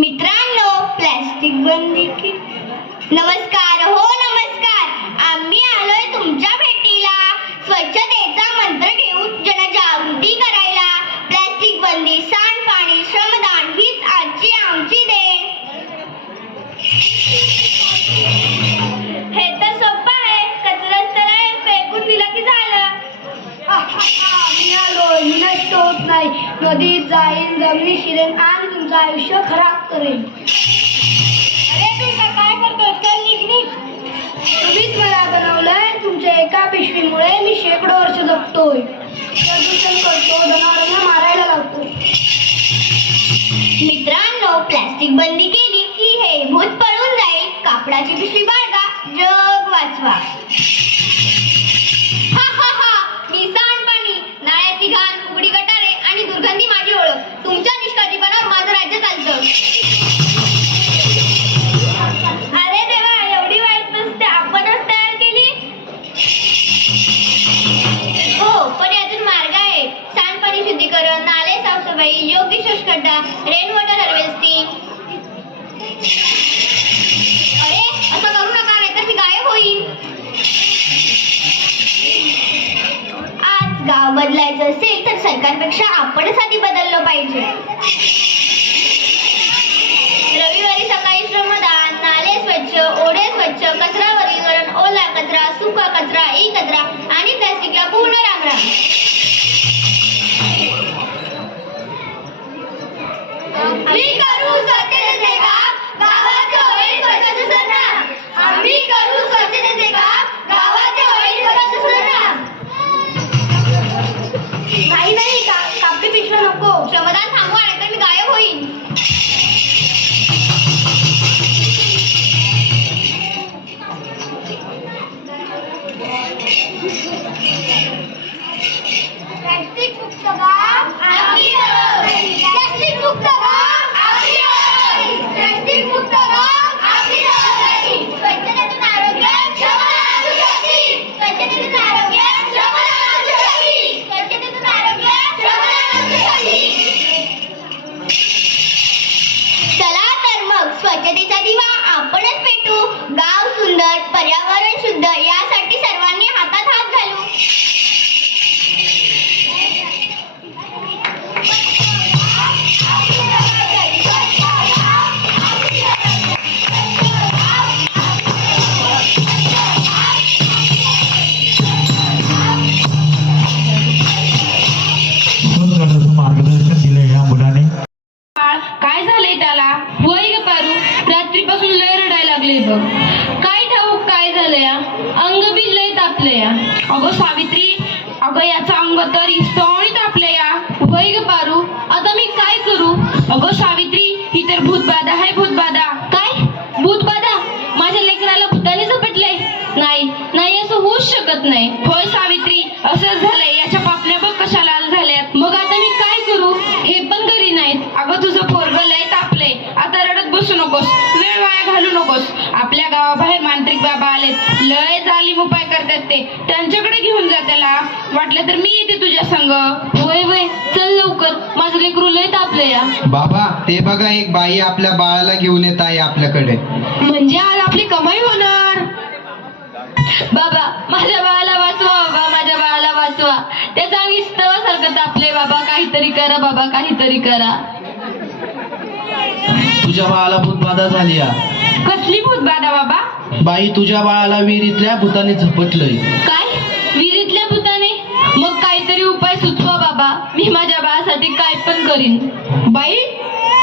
मित्रांनो, प्लास्टिक बंदी की नमस्कार. हो नमस्कार. आम्ही आलोय तुमच्या भेटीला. स्वच्छतेचा मंत्र घेऊन जनजागृती करायला. प्लास्टिक बंदी, सांडपाणी, श्रमदान हीच आजची आमची देण. हे तर सोपं आहे. कचरा स्थळावर फेकून दिला की झालं. मी आलोय. मी नष्ट होत नाही. नदीत जाईन, जमिनीत शिरेन आणि तुमचं आयुष्य खराब करेन. अरे बेटा, काय करतोय? चल निघ. तुम्हीच मला बनवलंय. तुमच्या एका पिशवीमुळे मी शेकडो वर्ष जगतोय. प्रदूषण करतो, जनावरांना मारायला लावतो. मित्रांनो, प्लास्टिक बंदी केली की हे भूत पळून जाईल. कापडाची पिशवी बाळगा, जग वाचवा. हा हा हा. मी सांडपाणी, नाळ्याची घाण, उघडी गटारे आणि दुर्गंधी माझी ओळख. तुमच्या निष्काळजीपणावर माझं राज्य चालतं. अरे देवा, एवढी वाईट नुसते आपणच तयार केली. हो, पण यातून मार्ग आहे. सांडपाणी शुद्धीकरण, नाले साफसफाई, योग्य शोषखड्डा, रेन वॉटर हार्वेस्टिंग. अरे असं करू नका, नाहीतर मी गायब होईन. आज गाव बदलायचं असेल तर सरकारपेक्षा आपणच आधी बदललं पाहिजे. रविवारी सकाळी श्रमदान, नाले स्वच्छ, ओढे स्वच्छ, कचरा वर्गीकरण, ओला कचरा, सुका कचरा, ई कचरा आणि प्लास्टिकला पूर्ण रामराम. आम्ही करू स्वच्छतेचे काम, गावाचे होईल स्वच्छ सुसंग्राम. आम्ही करू स्वच्छतेचे काम, गावाचे होईल स्वच्छ सुसंग्राम. नाही, कापडी पिशवी नको. श्रमदान थांबवा, नाहीतर मी गायब होईन. प्लास्टिक मुक्त गाव आम्ही आहोत. प्लास्टिक मुक्त गाव आम्ही आहोत. प्लास्टिक मुक्त गाव आम्ही आहोत. स्वच्छतेतून आरोग्य, श्रमदानातून शक्ती. स्वच्छतेतून आरोग्य, श्रमदानातून शक्ती. स्वच्छतेतून आरोग्य, श्रमदानातून शक्ती. चला तर मग स्वच्छतेचा दिवा आपणच पेटू. गाव सुंदर, पर्यावरण शुद्ध यासाठी सर्वांनी हातात हात घालू. मार्गदर्शन दिले या मुलाने. काय झालंय त्याला? होय ग पारू, रात्रीपासून लय रडायला लागले बघ. काय ठाऊक काय झालंय? अंग बी लय तापलंय. अगं सावित्री, अगं याचं अंग तर इस्तवणी तापलंय. होय ग पारू, आता मी काय करू? अगं सावित्री, ही तर भूतबाधा आहे. भूतबाधा. काय भूतबाधा? माझ्या लेकराला भूताने झपटलंय? नाही, असं होऊच शकत नाही. होय सावित्री, असंच झालंय. याच्या पापण्या बघ कशा लाल झाल्यात. मग आता मी काय करू? हे पण घरी नाहीत. अगं तुझं पोरगं लय तापलंय. आता रडत बसू नकोस, वेळ वाया घालू नकोस. आपल्या गावाबाहेर मांत्रिक बाबा आलेत. लय जालीम उपाय करतात ते. त्यांच्याकडे घेऊन जा त्याला. वाटलं तर मी येते तुझ्या संग. होय, चल लवकर, माझं लेकरू लय तापलंय. बाबा, ते बघा, एक बाई आपल्या बाळाला घेऊन येत आहे आपल्याकडे. म्हणजे आज आपली कमाई होणार. बाबा, माझ्या बाळाला वाचवा. बाबा, माझ्या बाळाला वाचवा. त्याचं अंग इस्तवासारखं तापले. बाबा काहीतरी करा. बाबा काहीतरी करा. तुझ्या बाळाला भूतबाधा झाली या. कसली भूतबाधा बाबा? बाई, तुझ्या बाळाला विहिरीतल्या भूताने झपटलंय. काय? विहिरीतल्या भूताने? मग काहीतरी उपाय सुचवा बाबा. मी माझ्या बाळासाठी काय पण करीन. बाई,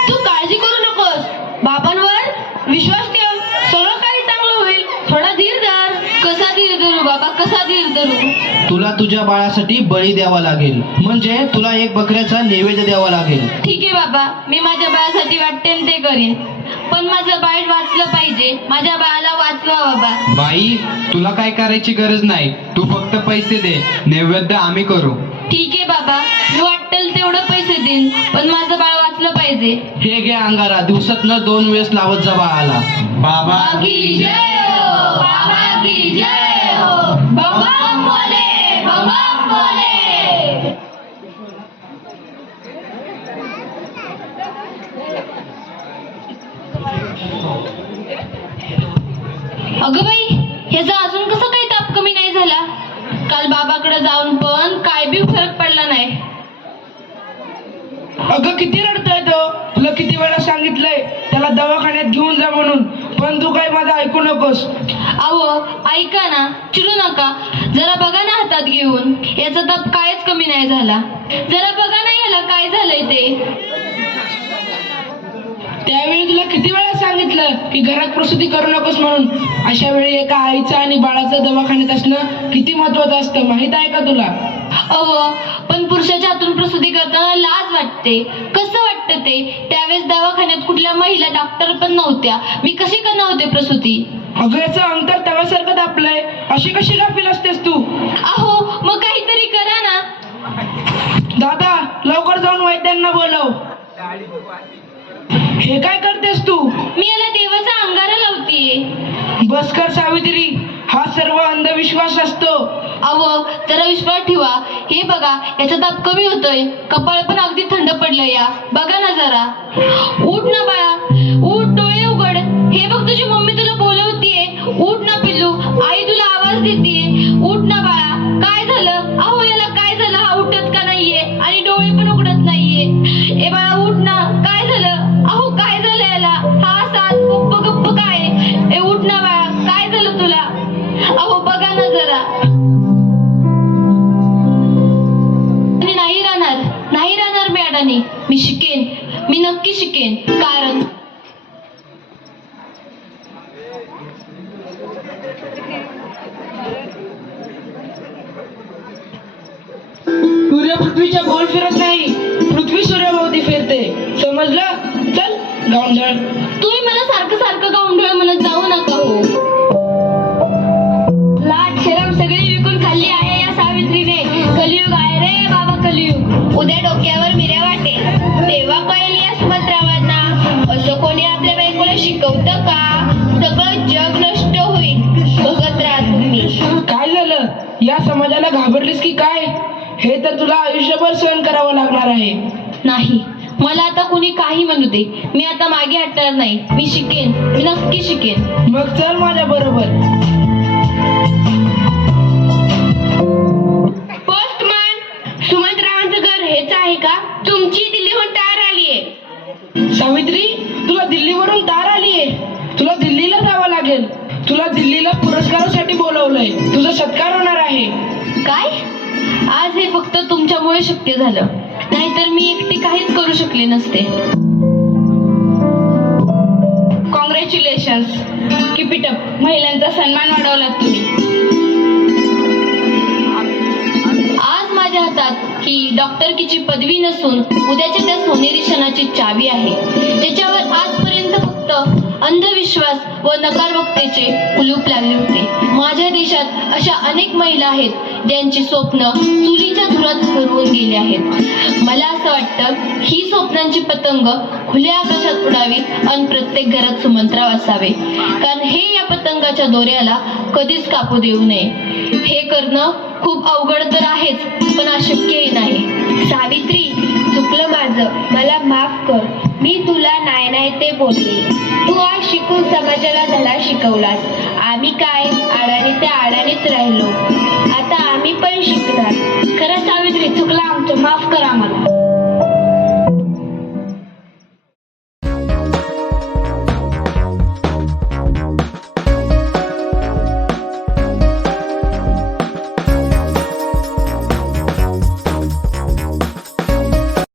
तू काळजी करू नकोस. बाबांवर विश्वास ठेव. सगळं काही चांगलं होईल. थोडा धीर धर. कसा धीर धरू बाबा, कसा धीर धरू? तुला तुझ्या बाळासाठी बळी द्यावा लागेल. म्हणजे तुला एक बकऱ्याचा नैवेद्य द्यावा लागेल. ठीक आहे बाबा, मी माझ्या बाळासाठी वाटते ते करीन. पण माझं बाळ वाचलं पाहिजे. माझ्या बाळाला वाचवा बाबा. बाई, तुला काय करायची गरज नाही. तू फक्त पैसे दे, नैवेद्य आम्ही करू. ठीक आहे बाबा, मी वाटेल तेवढं पैसे देईन, पण माझं बाळ वाचलं पाहिजे. हे घे अंगारा, दिवसातनं 2 वेळेस लावत जा बाळाला. बाबा की जय हो, बाबा की जय हो. बम बोले, बम बोले. अगं बाई, ह्याचा अजून कसं काही ताप कमी नाही झाला? काल बाबाकडे जाऊन पण काय बी फरक पडला नाही. अगं किती रडतोय तो, तुला किती वेळा सांगितलंय त्याला दवाखान्यात घेऊन जा म्हणून, पण तू काय माझं ऐकू नकोस. अहो ऐका ना, चिडू नका. जरा बघा ना हातात घेऊन, याचा ताप कायच कमी नाही झाला. जरा बघा ना याला काय झालंय ते. त्यावेळी तुला किती वेळा सांगितलं की घरात प्रसूती करू नकोस म्हणून. अशा वेळी एका आईचं आणि बाळाचं दवाखान्यात असणं किती महत्वाचं असतं माहित आहे का तुला? अहो पण पुरुषाच्या हातून प्रसूती करताना लाज वाटते. कसं वाटतं ते? त्यावेळेस दवाखान्यात कुठल्या महिला डॉक्टर पण नव्हत्या. मी कशी करणार होते प्रसूती? अगं याचं अंतर तव्यासारखं दापलंय, अशी कशी गाफील असतेस तू? अहो मग काहीतरी करा ना. दादा लवकर जाऊन वैद्यांना बोलव. हे काय करतेस तू? मी याला देवाचा अंगारा लावतीये. बस कर सावित्री, हा सर्व अंधविश्वास असतो. अहो जरा विश्वास ठेवा. हे बघा याचा ताप कमी होतोय, कपाळ पण अगदी थंड पडलं. या बघा ना जरा. उठ ना बाळा, उठ, डोळे उघड. हे बघ तुझी मम्मी तुला बोलवतीये. उठ ना पिल्लू, आई तुला आवाज देतीये. उठ ना बाळा. काय झालं? अहो याला काय झालं? हा उठत का नाहीये आणि डोळे पण उघडत नाहीये. ए बाळा उठ ना. काय झालं? अहो काय झालं याला? हा सास गप्प गप्प काय? ए उठ ना बाळा, काय झालं तुला? अहो बघा ना जरा. नाही राहणार मी अडाणी. मी शिकेन, मी नक्की शिकेन. कारण सूर्य पृथ्वीच्या गोल फिरत नाही, पृथ्वी सूर्याभोवती फिरते. समजलं? चल गावंढळ. तुम्ही मला सारखं सारखं गावंढळ म्हणत जाऊ नका हो. लाट शरम सगळी विकून खाल्ली आहे या सावित्रीने. कलियुग आहे रे बाबा, कलियुग. उद्या डोक्यावर मिऱ्या वाटेल तेव्हा कळेल या सुभद्रावांना. असं कोणी आपल्या बायकोला शिकवतं का? सगळं जग नष्ट होईल. बघत राहा तुम्ही. काय झालं? या समाजाला घाबरलीस की काय? हे तर तुला आयुष्यभर सहन करावं लागणार आहे. नाही, मला आता कोणी काही म्हणू दे, मी आता मागे हटणार नाही. मी शिकेन, मी नक्की शिकेन. मग चल माझ्या बरोबर. पोस्टमन, सुमंतरावांचं घर हेच आहे का? तुमची दिल्लीहून तार आलीये. सावित्री, तुला दिल्लीवरून तार आलीये. तुला दिल्लीला जावं लागेल. तुला दिल्लीला पुरस्कारासाठी बोलवलंय. तुझा सत्कार होणार आहे. काय? आज हे फक्त तुमच्यामुळे शक्य झालं, नाहीतर मी एकटी काहीच करू शकले नसते. Congratulations, keep it up. महिलांचा सन्मान वाढवलात तुम्ही. आज माझ्या हातात ही डॉक्टरकीची पदवी नसून उद्याच्या त्या सोनेरी क्षणाची चावी आहे, ज्याच्यावर आजपर्यंत फक्त अंधविश्वास व नकारवक्तेचे कुलूप लागले होते. माझ्या देशात अशा अनेक महिला आहेत ज्यांची स्वप्न चुलीच्या धुरात हरवून गेली आहेत. मला असं वाटतं ही स्वप्नांची पतंग खुल्या आकाशात उडावी आणि प्रत्येक घरात सुमंतराव असावे, कारण हे या पतंगाच्या दोऱ्याला कधीच कापू देऊ नये. हे करणं खूप अवघड तर आहेच, पण अशक्यही नाही. सावित्री, चुकलं माझं, मला माफ कर. मी तुला नाही नाही ते बोलले. तू आज शिकून समाजाला धडा शिकवलास. आम्ही काय आडाणी त्या आडाणीच राहिलो. आता आम्ही पण शिकणार. खरं सावित्री, चुकलं आमचं, माफ करा आम्हाला.